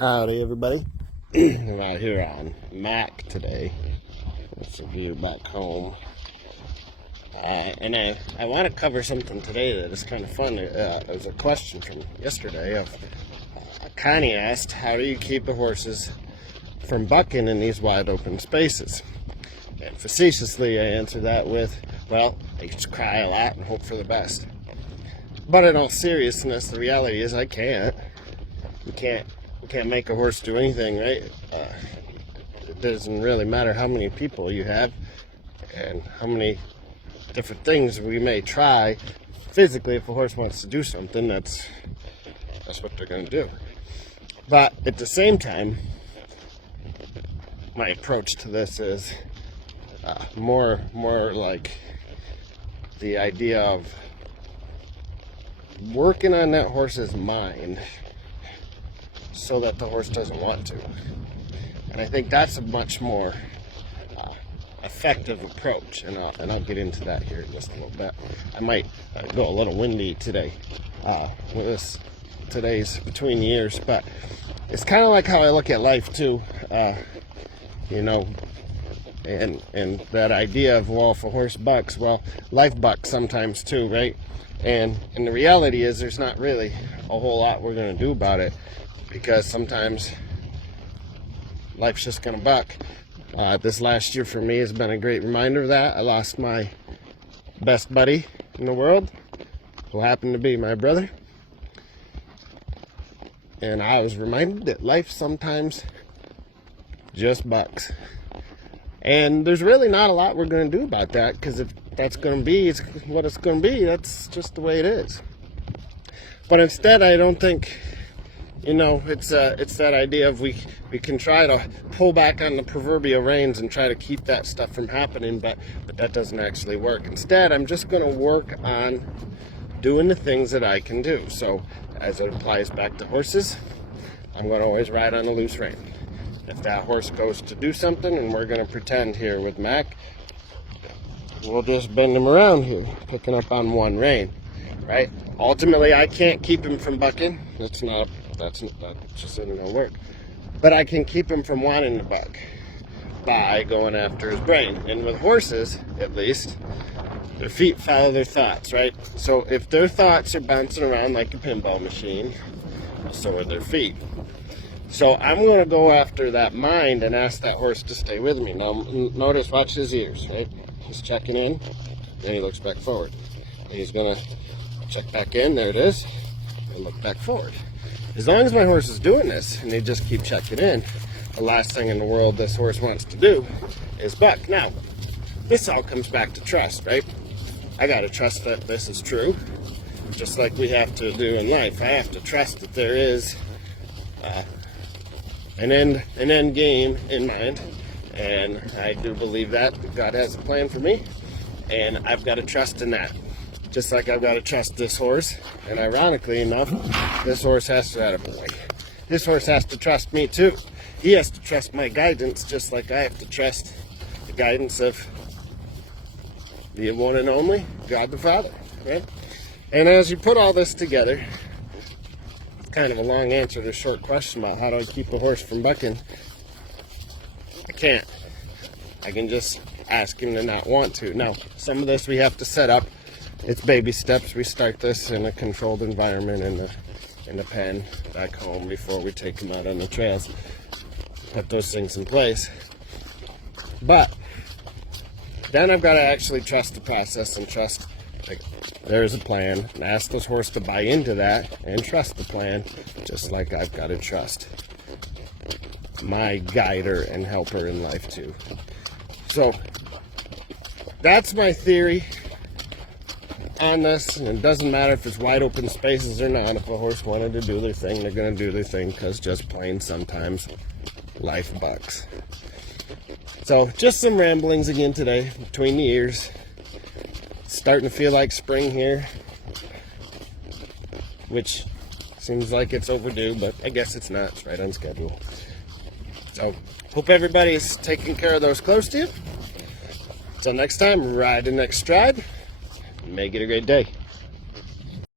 Howdy everybody. I'm out here on Mac today. It's a view back home. And I want to cover something today that is kind of fun. It was a question from yesterday of Connie asked, how do you keep the horses from bucking in these wide open spaces? And facetiously I answered that with, well, I just cry a lot and hope for the best. But in all seriousness, the reality is I can't. We can't make a horse do anything, right? It doesn't really matter how many people you have and how many different things we may try. Physically, if a horse wants to do something, that's what they're going to do. But at the same time, my approach to this is more like the idea of working on that horse's mind so that the horse doesn't want to. And I think that's a much more effective approach, and I'll get into that here in just a little bit. I might go a little windy today with today's between years, but it's kind of like how I look at life too, and that idea of, well, if a horse bucks, well, life bucks sometimes too, right? And the reality is there's not really a whole lot we're going to do about it, because sometimes life's just going to buck. This last year for me has been a great reminder of that. I lost my best buddy in the world, who happened to be my brother. And I was reminded that life sometimes just bucks. And there's really not a lot we're going to do about that, because if that's going to be what it's going to be, that's just the way it is. But instead, I don't think, it's that idea of we can try to pull back on the proverbial reins and try to keep that stuff from happening, but that doesn't actually work. Instead, I'm just going to work on doing the things that I can do. So as it applies back to horses, I'm going to always ride on a loose rein. If that horse goes to do something, and we're going to pretend here with Mac, we'll just bend him around here, picking up on one rein, right? Ultimately, I can't keep him from bucking. That just isn't going to work. But I can keep him from wanting to buck by going after his brain. And with horses, at least, their feet follow their thoughts, right? So if their thoughts are bouncing around like a pinball machine, so are their feet. So I'm going to go after that mind and ask that horse to stay with me. Now, notice, watch his ears, right? He's checking in, then he looks back forward. And he's going to check back in, there it is, and look back forward. As long as my horse is doing this, and they just keep checking in, the last thing in the world this horse wants to do is buck. Now, this all comes back to trust, right? I got to trust that this is true, just like we have to do in life. I have to trust that there is an end game in mind, and I do believe that God has a plan for me, and I've got to trust in that. Just like I've got to trust this horse, and ironically enough, this horse has to, this horse has to trust me too. He has to trust my guidance, just like I have to trust the guidance of the one and only God the Father, right? And as you put all this together, it's kind of a long answer to a short question about how do I keep a horse from bucking. I can't. I can just ask him to not want to. Now, some of this we have to set up. It's baby steps. We start this in a controlled environment in the pen back home before we take them out on the trails. Put those things in place. But then I've got to actually trust the process and trust there's a plan, and ask this horse to buy into that and trust the plan, just like I've got to trust my guider and helper in life too. So that's my theory on this, and it doesn't matter if it's wide open spaces or not. If a horse wanted to do their thing, they're going to do their thing, because just plain sometimes life bucks. So just some ramblings again today between the ears. It's starting to feel like spring here, which seems like it's overdue, but I guess it's not. It's right on schedule. So hope everybody's taking care of those close to you. Until next time, ride the next stride. Make it a great day.